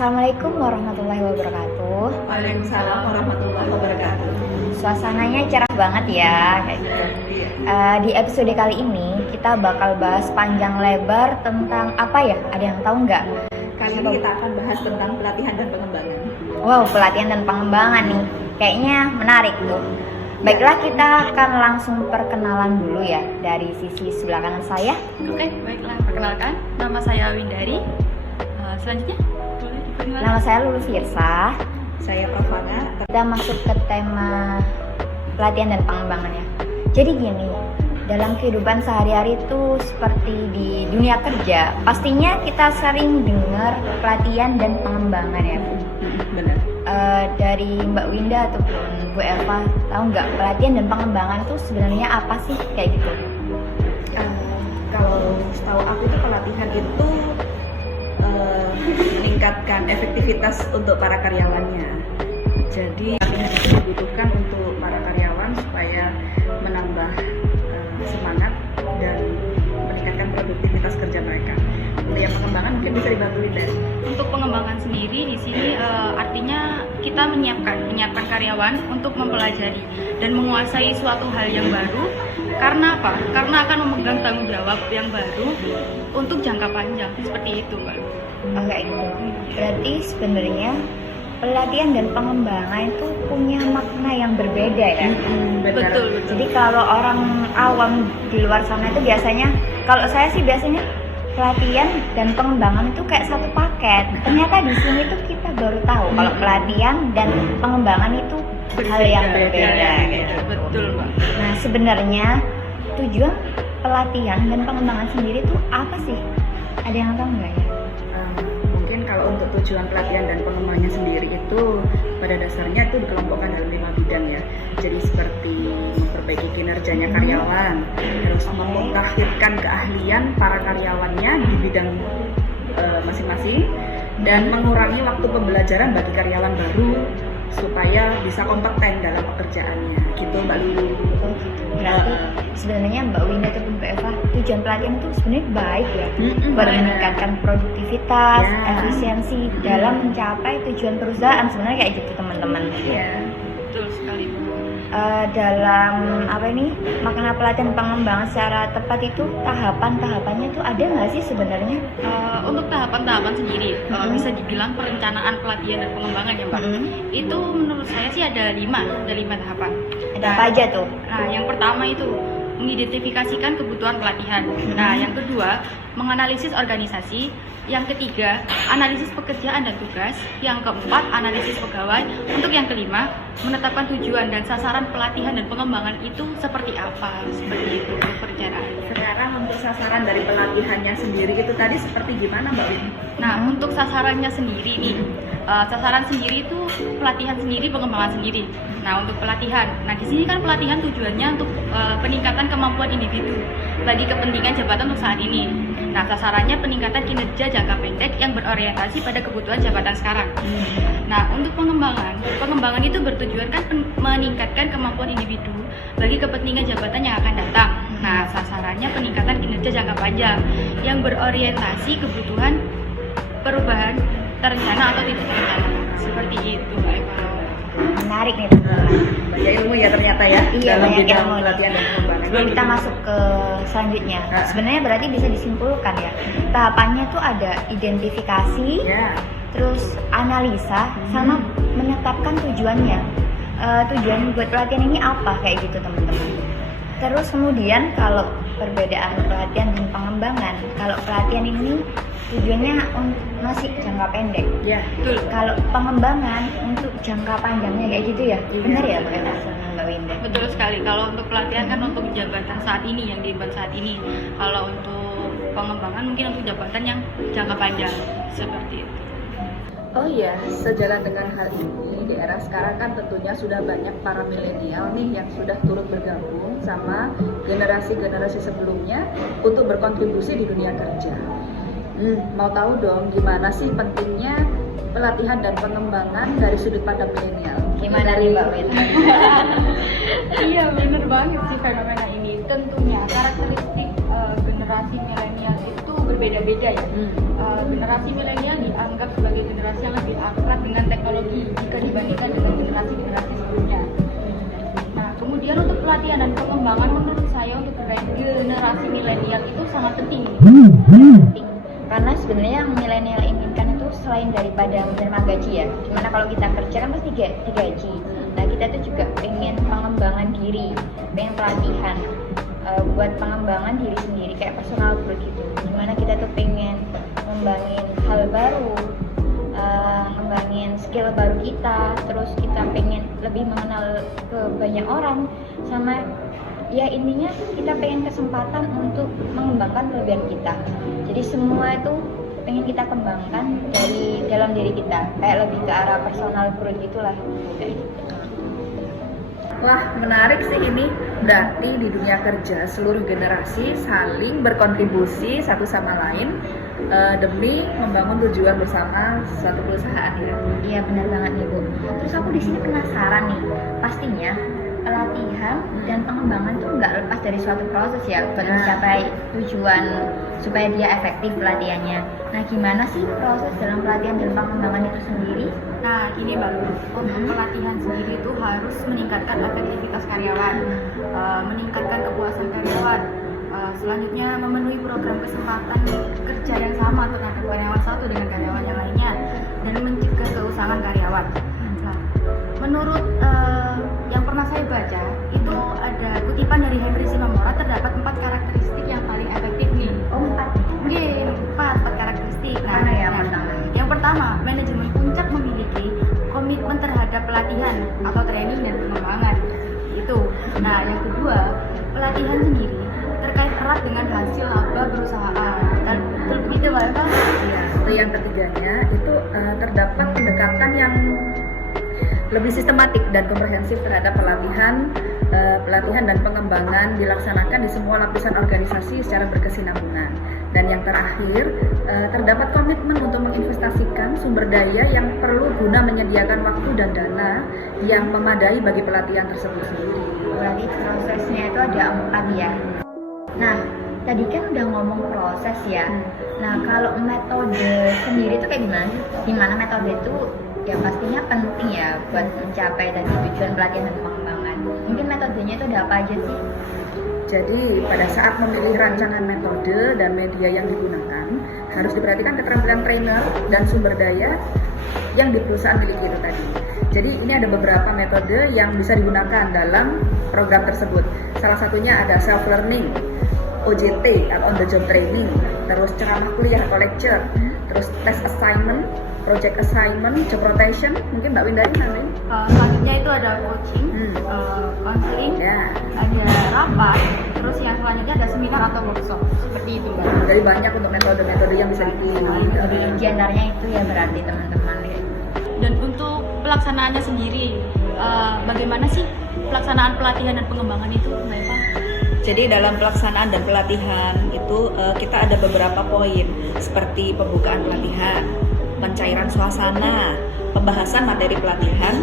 Assalamualaikum warahmatullahi wabarakatuh. Waalaikumsalam warahmatullahi wabarakatuh. Suasananya cerah banget ya, kayak gitu. Di episode kali ini kita bakal bahas panjang lebar tentang apa ya? Ada yang tahu nggak? Kali ini kita akan bahas tentang pelatihan dan pengembangan. Wow, pelatihan dan pengembangan nih, kayaknya menarik tuh. Baiklah, kita akan langsung perkenalan dulu ya dari sisi sebelah kanan saya. Oke, baiklah. Perkenalkan, nama saya Windari. Selanjutnya, boleh diperkenalkan? Nama saya Lulu Firsa. Saya Profana. Kita masuk ke tema pelatihan dan pengembangan ya. Jadi gini, dalam kehidupan sehari-hari itu seperti di dunia kerja, pastinya kita sering dengar pelatihan dan pengembangan ya. Benar. Dari Mbak Winda ataupun Bu Eva, tahu nggak pelatihan dan pengembangan itu sebenarnya apa sih kayak gitu? Kalau setahu aku itu pelatihan itu meningkatkan efektivitas untuk para karyawannya. Jadi pelatihan itu dibutuhkan untuk para karyawan supaya menambah semangat dan meningkatkan produktivitas kerja mereka. Untuk yang pengembangan mungkin bisa dibantuin dari. Untuk pengembangan sendiri di sini artinya kita menyiapkan karyawan untuk mempelajari dan menguasai suatu hal yang baru. Karena apa? Karena akan memegang tanggung jawab yang baru untuk jangka panjang, seperti itu, Mbak. Oke, gitu. Berarti sebenarnya pelatihan dan pengembangan itu punya makna yang berbeda ya. Betul. Jadi kalau orang awam di luar sana itu biasanya, kalau saya sih biasanya pelatihan dan pengembangan itu kayak satu paket. Ternyata di sini tuh kita baru tahu kalau pelatihan dan pengembangan itu hal yang berbeda. Gitu. Betul, Mbak. Nah, sebenarnya tujuan pelatihan dan pengembangan sendiri itu apa sih? Ada yang tahu nggak ya? Mungkin kalau untuk tujuan pelatihan dan pengembangannya sendiri itu pada dasarnya itu dikelompokkan dalam 5 bidang ya. Jadi seperti memperbaiki kinerjanya karyawan, terus memutakhirkan keahlian para karyawannya di bidang masing-masing, dan mengurangi waktu pembelajaran bagi karyawan baru supaya bisa kompeten dalam pekerjaannya. Gitu Mbak Lulu. Oh gitu. Berarti sebenarnya Mbak Winda ataupun Mbak Eva, tujuan pelatihan itu sebenarnya baik ya, buat meningkatkan produktivitas, efisiensi dalam mencapai tujuan perusahaan. Sebenarnya kayak gitu teman-teman. Iya. Betul sekali, Bu. Dalam makna pelatihan pengembangan secara tepat itu tahapannya itu ada nggak sih sebenarnya? Untuk tahapan-tahapan sendiri, bisa dibilang perencanaan pelatihan dan pengembangan ya, Mbak. Itu menurut saya sih ada 5 tahapan. Ada apa aja tuh? Nah, yang pertama itu mengidentifikasikan kebutuhan pelatihan. Nah, yang kedua, menganalisis organisasi. Yang ketiga, analisis pekerjaan dan tugas. Yang keempat, analisis pegawai. Untuk yang kelima, menetapkan tujuan dan sasaran pelatihan dan pengembangan itu seperti apa. Seperti itu perencanaannya. Sekarang untuk sasaran dari pelatihannya sendiri itu tadi seperti gimana Mbak Win? Nah, untuk sasarannya sendiri nih, sasaran sendiri itu pelatihan sendiri, pengembangan sendiri. Nah, untuk pelatihan, di sini kan pelatihan tujuannya untuk peningkatan kemampuan individu bagi kepentingan jabatan untuk saat ini. Nah, sasarannya peningkatan kinerja jangka pendek yang berorientasi pada kebutuhan jabatan sekarang. Nah, untuk pengembangan itu bertujuan kan meningkatkan kemampuan individu bagi kepentingan jabatan yang akan datang. Nah, sasarannya peningkatan kinerja jangka panjang yang berorientasi kebutuhan perubahan terencana atau tidak terencana. Seperti itu, Mbak Eva. Menarik nih teman-teman. Banyak ilmu ya ternyata ya. Iya, dalam banyak bidang ilmu. pelatihan dan pengembangan. Sebelum kita masuk ke selanjutnya, sebenarnya berarti bisa disimpulkan ya, tahapannya tuh ada identifikasi, Ya. terus analisa, sama menetapkan tujuannya. Tujuan buat pelatihan ini apa kayak gitu teman-teman. Terus kemudian kalau perbedaan pelatihan dan pengembangan, kalau pelatihan ini tujuannya masih jangka pendek. Ya. Betul. Kalau pengembangan untuk jangka panjangnya kayak gitu ya, benar ya Mbak Eva sama Mbak Winda? Betul sekali. Kalau untuk pelatihan kan untuk jabatan saat ini yang diemban saat ini. Kalau untuk pengembangan mungkin untuk jabatan yang jangka panjang seperti itu. Oh iya, sejalan dengan hal ini, di era sekarang kan tentunya sudah banyak para milenial nih yang sudah turut bergabung sama generasi-generasi sebelumnya untuk berkontribusi di dunia kerja. Mau tahu dong gimana sih pentingnya pelatihan dan pengembangan dari sudut pandang milenial? Gimana nih Mbak Winda? Iya bener banget sih fenomena ini. Tentunya karakteristik generasi milenial itu berbeda-beda ya. generasi milenial dianggap sebagai generasi yang lebih akrab dengan teknologi jika dibandingkan dengan generasi-generasi sebelumnya. Nah, kemudian untuk pelatihan dan pengembangan menurut saya untuk generasi milenial itu sangat penting. Penting. Karena sebenarnya yang milenial inginkan itu selain daripada menerima gaji ya, dimana kalau kita kerja kan pasti digaji. Nah, kita tuh juga pengen pengembangan diri, pengen pelatihan buat pengembangan diri sendiri kayak personal growth gitu. Dimana kita tuh pengen ngembangin hal baru, ngembangin skill baru kita, terus kita pengen lebih mengenal ke banyak orang, sama ya intinya kita pengen kesempatan untuk mengembangkan kelebihan kita. Jadi semua itu pengen kita kembangkan dari dalam diri kita, kayak lebih ke arah personal growth gitulah. Wah, menarik sih ini. Berarti di dunia kerja seluruh generasi saling berkontribusi satu sama lain demi membangun tujuan bersama suatu perusahaan ya. Iya benar banget nih Bu. Terus aku di sini penasaran nih, pastinya pelatihan dan pengembangan tuh nggak lepas dari suatu proses ya buat mencapai tujuan supaya dia efektif pelatihannya. Nah, gimana sih proses dalam pelatihan dan pengembangan itu sendiri? Nah, gini Mbak Lulu, untuk pelatihan sendiri itu harus meningkatkan efektivitas karyawan, meningkatkan kepuasan karyawan, selanjutnya memenuhi program kesempatan kerja yang sama antara karyawan satu dengan karyawan yang lainnya, dan mencegah keusangan karyawan. Nah, menurut yang pernah saya baca, itu ada kutipan dari Henry Shimamura, terdapat 4 karakteristik yang paling efektif nih. Oh, 4. Oke, 4 karakteristik. Mana ya pertama? Yang pertama, manajemen puncak memiliki komitmen terhadap pelatihan atau training dan pengembangan. Itu. Nah, yang kedua, pelatihan sendiri terkait erat dengan hasil laba perusahaan. Dan itu Mbak Eva? Iya. Yang ketiganya itu terdapat pendekatan yang lebih sistematik dan komprehensif terhadap pelatihan dan pengembangan dilaksanakan di semua lapisan organisasi secara berkesinambungan. Dan yang terakhir, terdapat komitmen untuk menginvestasikan sumber daya yang perlu guna menyediakan waktu dan dana yang memadai bagi pelatihan tersebut sendiri. Berarti prosesnya itu ada 4 ya. Nah, tadi kan udah ngomong proses ya. Nah, kalau metode sendiri itu kayak gimana sih? Gimana metode itu ya pastinya penting ya buat mencapai tadi tujuan pelatihan dan pengembangan. Mungkin metodenya itu ada apa aja sih? Jadi pada saat memilih rancangan metode dan media yang digunakan, harus diperhatikan keterampilan trainer dan sumber daya yang di perusahaan miliki itu tadi. Jadi ini ada beberapa metode yang bisa digunakan dalam program tersebut. Salah satunya ada self learning, OJT atau on the job training, terus ceramah kuliah atau lecture, terus test assignment, project assignment, job rotation. Mungkin Mbak Windari nanti. Selanjutnya itu ada coaching, counseling, Ya. ada rapat, terus yang selanjutnya ada seminar atau workshop. Seperti itu Mbak. Jadi banyak untuk metode-metode yang bisa dipilih. Jadi di antaranya itu ya berarti teman-teman. Dan untuk pelaksanaannya sendiri, bagaimana sih pelaksanaan pelatihan dan pengembangan itu Mbak Eva? Jadi dalam pelaksanaan dan pelatihan itu kita ada beberapa poin seperti pembukaan pelatihan, pencairan suasana, pembahasan materi pelatihan,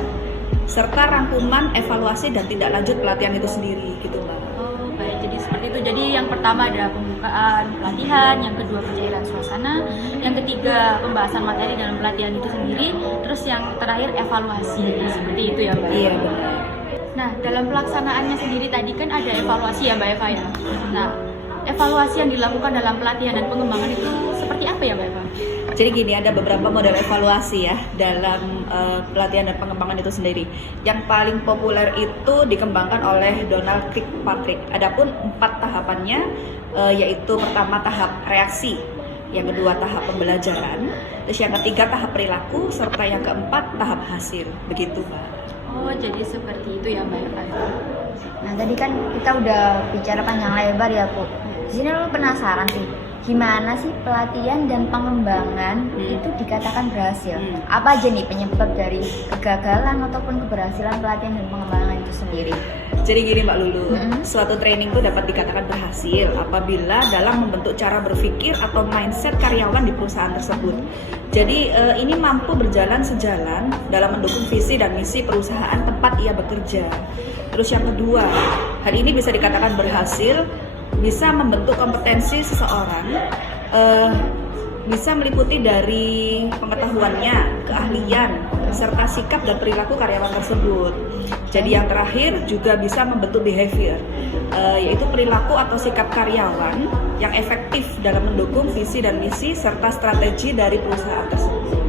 serta rangkuman, evaluasi dan tindak lanjut pelatihan itu sendiri gitu Mbak. Oh baik, jadi seperti itu. Jadi yang pertama ada pembukaan pelatihan, yang kedua pencairan suasana, yang ketiga pembahasan materi dalam pelatihan itu sendiri, terus yang terakhir evaluasi. Seperti itu ya Mbak. Iya benar. Nah, dalam pelaksanaannya sendiri tadi kan ada evaluasi ya Mbak Eva ya. Nah, evaluasi yang dilakukan dalam pelatihan dan pengembangan itu seperti apa ya Mbak Eva? Jadi gini, ada beberapa model evaluasi ya dalam pelatihan dan pengembangan itu sendiri. Yang paling populer itu dikembangkan oleh Donald Kirkpatrick. Adapun 4 tahapannya yaitu pertama tahap reaksi, yang kedua tahap pembelajaran, terus yang ketiga tahap perilaku, serta yang keempat tahap hasil. Begitu Mbak. Oh, jadi seperti itu ya Mbak Eva. Nah, tadi kan kita udah bicara panjang lebar ya Bu. Di sini lu penasaran sih, gimana sih pelatihan dan pengembangan itu dikatakan berhasil? Apa aja nih penyebab dari kegagalan ataupun keberhasilan pelatihan dan pengembangan itu sendiri? Jadi gini Mbak Lulu, suatu training itu dapat dikatakan berhasil apabila dalam membentuk cara berpikir atau mindset karyawan di perusahaan tersebut. Jadi ini mampu berjalan sejalan dalam mendukung visi dan misi perusahaan tempat ia bekerja. Terus yang kedua, hal ini bisa dikatakan berhasil bisa membentuk kompetensi seseorang bisa meliputi dari pengetahuannya, keahlian, serta sikap dan perilaku karyawan tersebut. Jadi yang terakhir juga bisa membentuk behavior, yaitu perilaku atau sikap karyawan yang efektif dalam mendukung visi dan misi serta strategi dari perusahaan tersebut.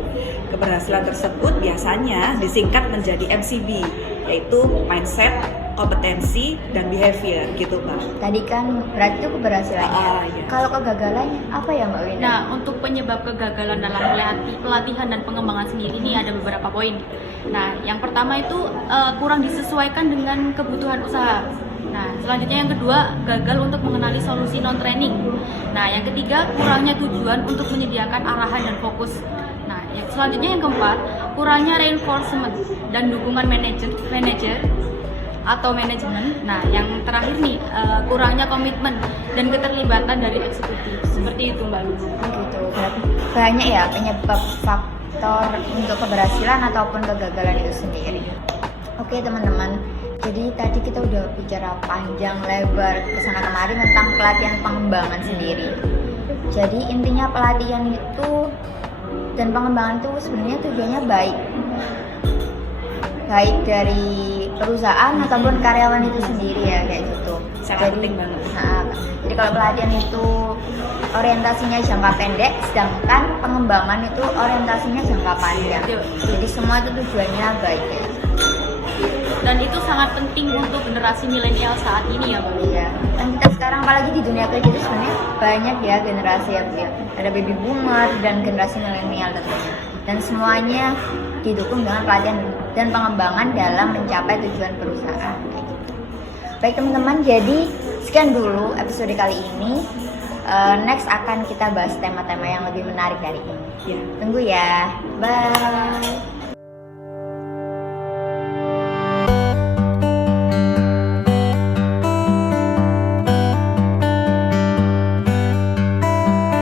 Keberhasilan tersebut biasanya disingkat menjadi MCB, yaitu mindset, kompetensi, dan behavior gitu Mbak. Tadi kan berarti itu keberhasilannya. Iya. Kalau kegagalannya apa ya Mbak Wina? Nah, untuk penyebab kegagalan dalam pelatihan dan pengembangan sendiri ini ada beberapa poin. Nah, yang pertama itu kurang disesuaikan dengan kebutuhan usaha. Nah, selanjutnya yang kedua, gagal untuk mengenali solusi non-training. Nah, yang ketiga, kurangnya tujuan untuk menyediakan arahan dan fokus. Nah, yang selanjutnya yang keempat, kurangnya reinforcement dan dukungan manajer atau manajemen. Nah, yang terakhir nih, kurangnya komitmen dan keterlibatan dari eksekutif. Seperti itu Mbak Lulu. Gitu. Berarti banyak ya penyebab faktor untuk keberhasilan ataupun kegagalan itu sendiri. Oke teman-teman, jadi tadi kita udah bicara panjang lebar kesana kemari tentang pelatihan pengembangan sendiri. Jadi intinya pelatihan itu dan pengembangan itu sebenarnya tujuannya baik dari perusahaan ataupun karyawan itu sendiri ya, kayak gitu. Sangat penting banget. Nah, jadi kalau pelatihan itu orientasinya jangka pendek, sedangkan pengembangan itu orientasinya jangka panjang. Jadi semua itu tujuannya baik ya. Dan itu sangat penting untuk generasi milenial saat ini ya Mbak. Iya. Dan kita sekarang apalagi di dunia kerja itu sebenarnya banyak ya generasi yang ada baby boomer dan generasi milenial tentunya. Dan semuanya didukung dengan pelatihan dan pengembangan dalam mencapai tujuan perusahaan. Kayak gitu. Baik teman-teman, jadi sekian dulu episode kali ini. Next akan kita bahas tema-tema yang lebih menarik dari ini. Ya. Tunggu ya. Bye.